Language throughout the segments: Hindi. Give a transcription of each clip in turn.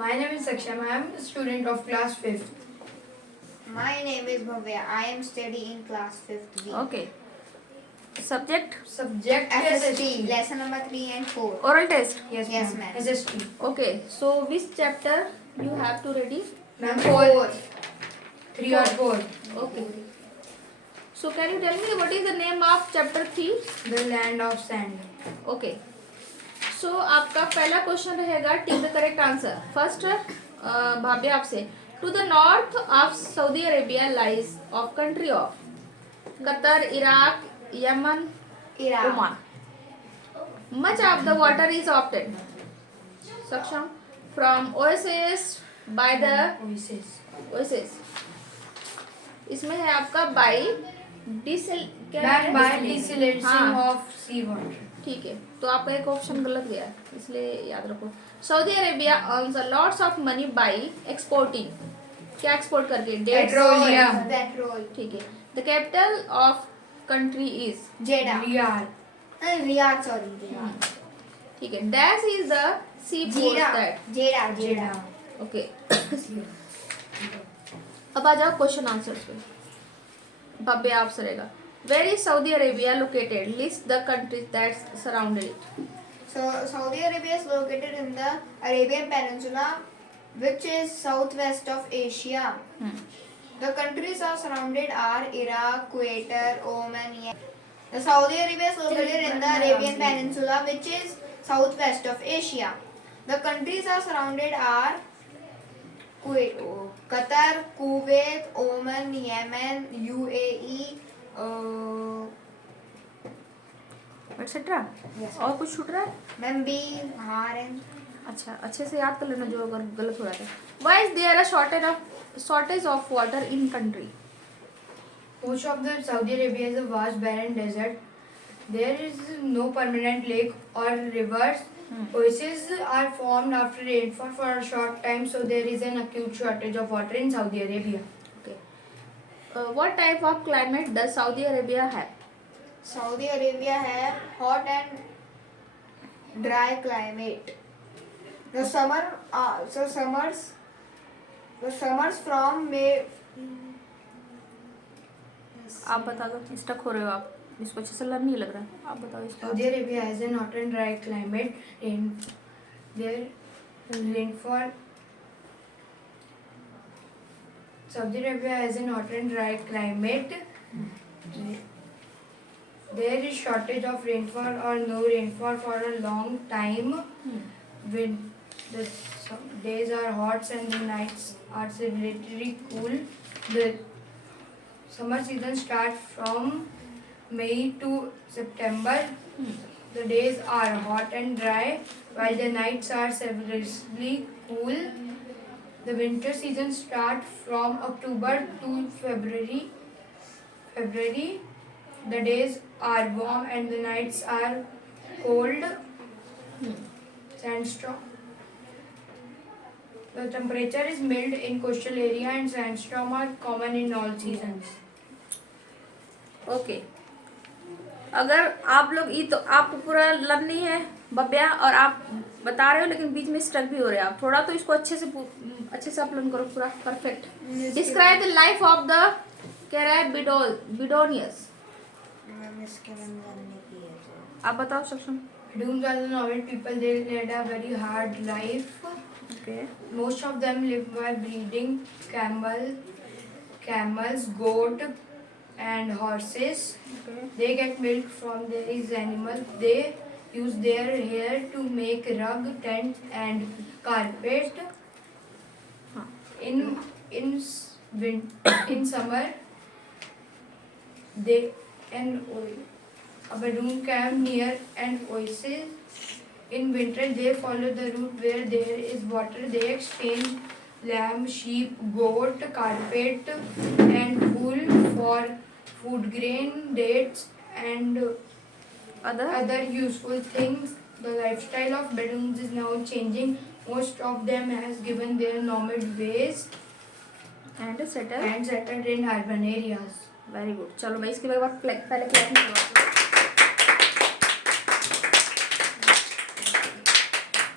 My name is Saksham. I am a student of class 5th. My name is Bhavya. I am studying in class 5th B. Okay. Subject? Subject FST, lesson number 3 and 4. Oral test. Yes, Yes, ma'am. ma'am. SST. Okay. So which chapter you have to ready? Ma'am, 4. 3 or 4. Okay. So can you tell me what is the name of chapter 3? The land of sand. Okay so आपका पहला क्वेश्चन रहेगा tick the correct answer first भाभ्या आपसे to the north of Saudi Arabia lies of country of Qatar Iraq Yemen Iraq. Oman much of the water is opted Saksham from oasis by the Oasis. Oasis इसमें है आपका by Backed by distillation of seawater. ठीक है तो आपका एक ऑप्शन गलत गया है, इसलिए याद रखो Saudi Arabia earns a lots of money by exporting क्या एक्सपोर्ट करके डेट्स Petroleum. Petrol. ठीक है the capital of country is Jeddah. Riyadh. Riyadh, sorry. Riyadh. ठीक है dash is the sea port Jeddah. That Jeddah. Jeddah. Jeddah. Okay अब आ जाओ क्वेश्चन आंसर पे भव्य आपसे रहेगा where is Saudi Arabia located list the countries that surrounded it So, Saudi Arabia is located in the Arabian Peninsula, which is southwest of Asia. The countries are surrounded are Iraq, Kuwait, Oman. The Saudi Arabia is located in the Arabian Peninsula, which is southwest of Asia. The countries are surrounded are Kuwait, Qatar, Kuwait, Oman, Yemen, UAE. Etcetera Yes. और कुछ छूट रहा है Ma'am, B, Bahrain. अच्छा अच्छे से याद कर लेना जो अगर गलत हो रहा है why is there a shortage of water in country Most of the Saudi Arabia is a vast barren desert. There is no permanent lake or rivers. Oases are formed after rainfall for a short time, so there is an acute shortage of water in Saudi Arabia. Okay what type of climate does Saudi Arabia have Saudi Arabia have hot and dry climate. The summers from May. आप बता दो स्टक हो रहे हो आप इसको अच्छे से लर्न नहीं लग रहा आप बताओ इसको Saudi Arabia has a hot and dry climate. Rainfall. Saudi Arabia has a hot and dry climate. There is shortage of rainfall or no rainfall for a long time. When the days are hot and the nights are relatively cool. The summer season starts from May to September. The days are hot and dry while the nights are severely cool. The winter season starts from October to February. The days are warm and the nights are cold. Sandstorm. The temperature is mild in coastal area and sandstorm are common in all seasons. Okay अगर आप लोग ये तो आपको पूरा लर्न नहीं है बब्या और आप बता रहे हो लेकिन बीच में स्ट्रक भी हो रहे हैं आप थोड़ा तो इसको अच्छे से आप लर्न करो पूरा perfect describe the life of the कह रहा है बिडोनियस आप बताओ सक्षम Bedouins are the nomad people. They led a very hard life. Okay Most of them live by breeding camels, goat, and horses. They get milk from these animals. They use their hair to make rug, tent, and carpet. In summer, a Bedouin camp near an oasis. In winter, they follow the route where there is water. They exchange lamb, sheep, goat, carpet, and wool for food grain, dates, and other useful things. The lifestyle of Bedouins is now changing. Most of them has given their nomad ways and settle and settled in urban areas. Very good चलो मैं इसके बाद पहले क्लास में करवाती हूँ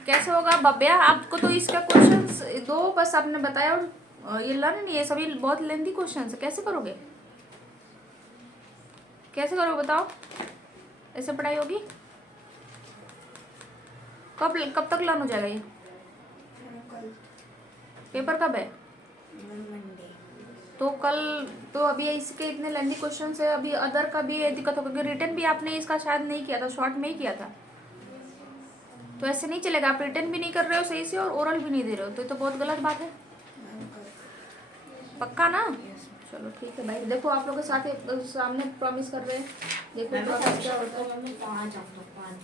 कैसे होगा बब्या आपको तो इसका क्वेश्चंस दो बस आपने बताया, और ये लर्न नहीं है, सभी बहुत लेंथी क्वेश्चन है, कैसे करोगे, कैसे करोगे बताओ, ऐसे पढ़ाई होगी? कब तक लर्न हो जाएगा ये? पेपर कब है? मंडे। तो कल, तो अभी इसके इतने लेंथी क्वेश्चन है, अभी अदर का भी ये दिक्कत होगी, रिटर्न भी आपने इसका शायद नहीं किया था, शॉर्ट में ही किया था, तो ऐसे नहीं चलेगा, आप रिटर्न भी नहीं कर रहे हो सही से और ओरल भी नहीं दे रहे हो, तो ये तो बहुत गलत बात है। पक्का ना? चलो ठीक है भाई, देखो आप लोग के साथ सामने प्रॉमिस कर रहे हैं, देखो प्रॉमिस क्या होता है।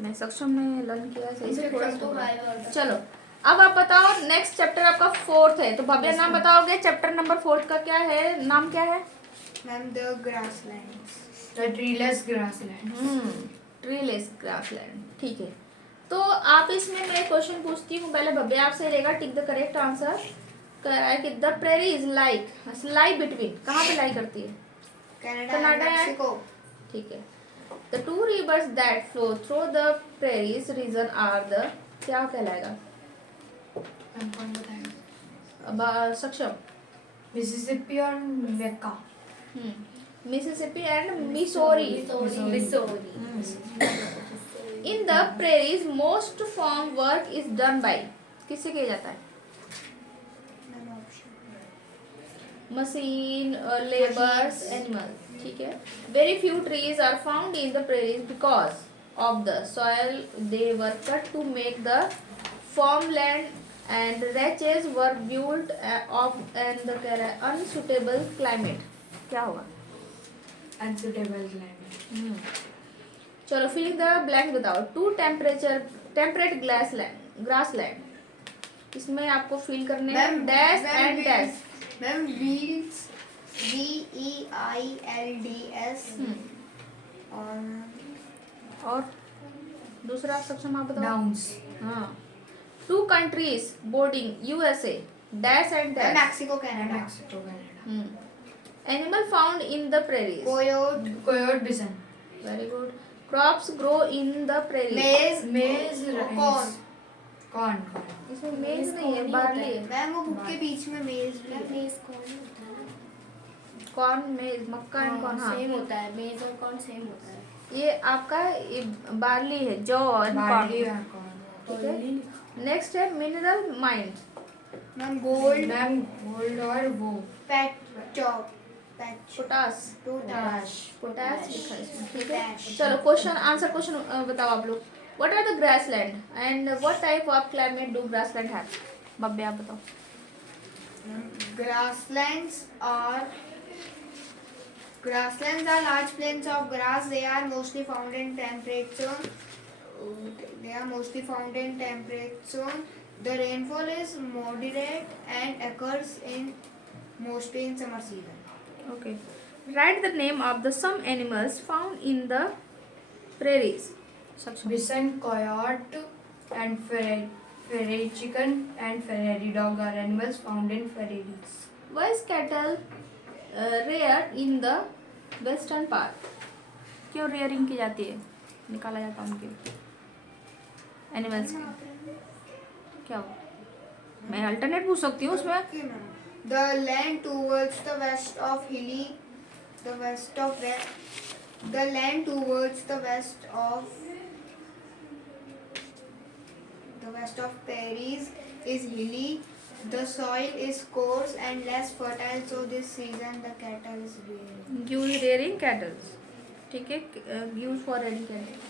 मैं सक्षम में लर्न किया है सही से थोड़ा सा। चलो अब आप बताओ, नेक्स्ट चैप्टर आपका 4th है, तो भव्य नाम बताओगे, चैप्टर नंबर 4 का क्या है, नाम क्या है? Ma'am the grasslands. The treeless grassland. Treeless grassland, ठीक है। तो आप इसमें मैं क्वेश्चन पूछती हूँ, पहले भव्य आपसे रहेगा, टिक द करेक्ट आंसर। कह रहा है कि the prairie is lie between, कहाँ पे लाई करती है? Canada Canada and and- Mexico. ठीक है। The two rivers that flow through the prairies region are the, क्या कहलाएगा? मैम कौन बताएगा? अब सक्षम। Mississippi और Mecca. Mississippi and Missouri. In the prairies most farm work is done by, किससे किया जाता है? Ma'am option. Machine, labours, animal, ठीक है। Very few trees are found in the prairies because of the soil they were cut to make the farmland and ranches were built of and the unsuitable climate, क्या होगा? Unsuitable climate. चलो फिलिंग द ब्लैंक्स बताओ। टू टेम्परेट ग्रासलैंड, इसमें आपको फिल करने हैं dash and dash. Ma'am velds, VEILDS। और दूसरा सक्षम आप बताओ। Downs. हाँ। Two countries bordering USA dash and dash. Mexico And Canada. Mexico, Canada. Animal found in the prairies. Coyote, Coyote bison. Very good. Crops grow in the prairies. Maize, Maize, corn. Corn. इसमें मेज नहीं है, बार्ली है। मैम वो बुक के बीच में मेज भी है। कॉर्न, मेज, मक्का एंड कॉर्न। हाँ, सेम होता है, मेज और कॉर्न सेम होता है। ये आपका बार्ली है, जौ एंड Barley कॉर्न, और corn. ठीक है। नेक्स्ट है mineral mind. Ma'am gold, ma'am gold और वो पोटास पोटाश। लिखा है इसमें, ठीक है। Potash. चलो क्वेश्चन आंसर क्वेश्चन बताओ आप लोग। What are the grassland and what type of climate do grassland have? बब्बे आप बताओ। Grasslands are large plains of grass. They are mostly found in temperate zone. The rainfall is moderate and occurs mostly in summer season. Okay. Write the name of the some animals found in the prairies. Saksham. bison, coyote, and prairie chicken and prairie dog are animals found in prairies. Why is cattle reared in the western part? क्यों rearing की जाती है, निकाला जाता है उनके एनिमल्स की? क्या हो? मैं अल्टरनेट पूछ सकती हूँ उसमें। Okay, ma'am. The land towards the west of prairies is hilly. The soil is coarse and less fertile, so this season the cattle is rearing. Use rearing cattle, ठीक है, यूज फॉर rearing cattle.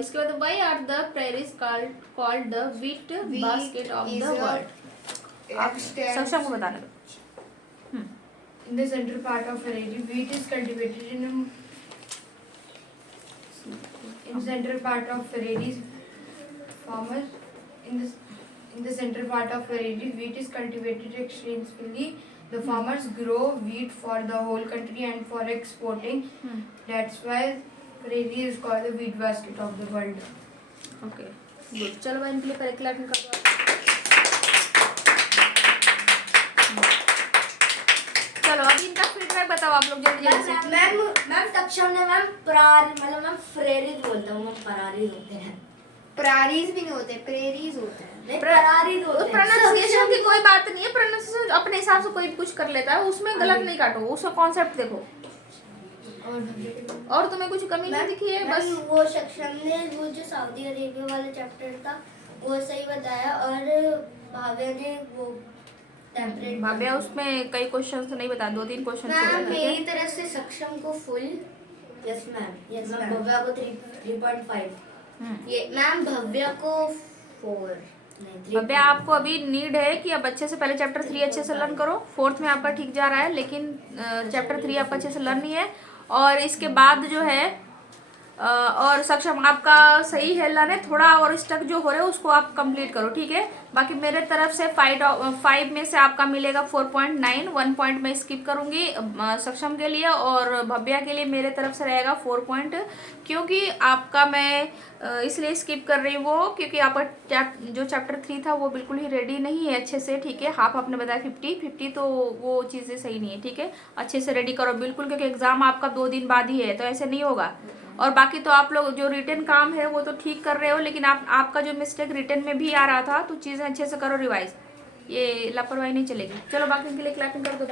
इसके बाद why are the prairies called the wheat basket of is the a world? आप सक्षम को बताने दो। In the central part of prairie, wheat is cultivated in the central part of prairies. Farmers in the central part of prairie, wheat is cultivated extensively. The farmers grow wheat for the whole country and for exporting. That's why prairie is called the wheat basket of the world. Okay good, चलो मैं इनके लिए करेक्ट कर दो। चलो अभी इनका फीडबैक बताओ आप लोग जल्दी जल्दी से। मैम सक्षम ने मैम मैम फ्रेरीज बोलता हूँ, मैम परारीज होते हैं। प्रारीज भी नहीं होते, प्रेरीज होते हैं। नहीं, परारीज होते हैं। प्रोनाउंसिएशन अपने हिसाब से कोई भी कुछ कर लेता है, उसमें गलत नहीं काटो, उसका कॉन्सेप्ट देखो। और तुम्हें कुछ कमी नहीं दिखी है? बस वो सेक्शन ने वो जो सऊदी अरेबिया वाला चैप्टर था वो सही बताया, और भाव्या ने वो टेम्परेट भाभ्या उसमें कई क्वेश्चन तो नहीं बता, 2-3 क्वेश्चन मैम मेरी तरफ से सक्षम को full. Yes ma'am, yes ma'am. Bhavya को 3.5। ये मैम भव्या को 4। भव्या आपको अभी नीड है कि अब अच्छे से पहले चैप्टर 3 अच्छे से लर्न करो। 4th में आपका ठीक जा रहा है, लेकिन चैप्टर 3 आपका अच्छे से लर्न नहीं है। और इसके बाद जो है और सक्षम आपका सही है लर्न है, थोड़ा और स्टक जो हो रहा है उसको आप कंप्लीट करो, ठीक है। बाकी मेरे तरफ से 5 में से आपका मिलेगा 4.9, 1 पॉइंट मैं स्किप करूंगी सक्षम के लिए, और भव्या के लिए मेरे तरफ से रहेगा 4 पॉइंट। क्योंकि आपका मैं इसलिए स्किप कर रही हूँ वो, क्योंकि आपका जो चैप्टर 3 था वो बिल्कुल ही रेडी नहीं है अच्छे से, ठीक है। हाफ आपने बताया 50, तो वो चीज़ें सही नहीं है, ठीक है। अच्छे से रेडी करो बिल्कुल, क्योंकि एग्जाम आपका 2 दिन बाद ही है, तो ऐसे नहीं होगा। और बाकी तो आप लोग जो रिटन काम है वो तो ठीक कर रहे हो, लेकिन आपका जो मिस्टेक रिटन में भी आ रहा था, तो चीज़ें अच्छे से करो रिवाइज, ये लापरवाही नहीं चलेगी। चलो बाकी के लिए क्लैपिंग कर दो।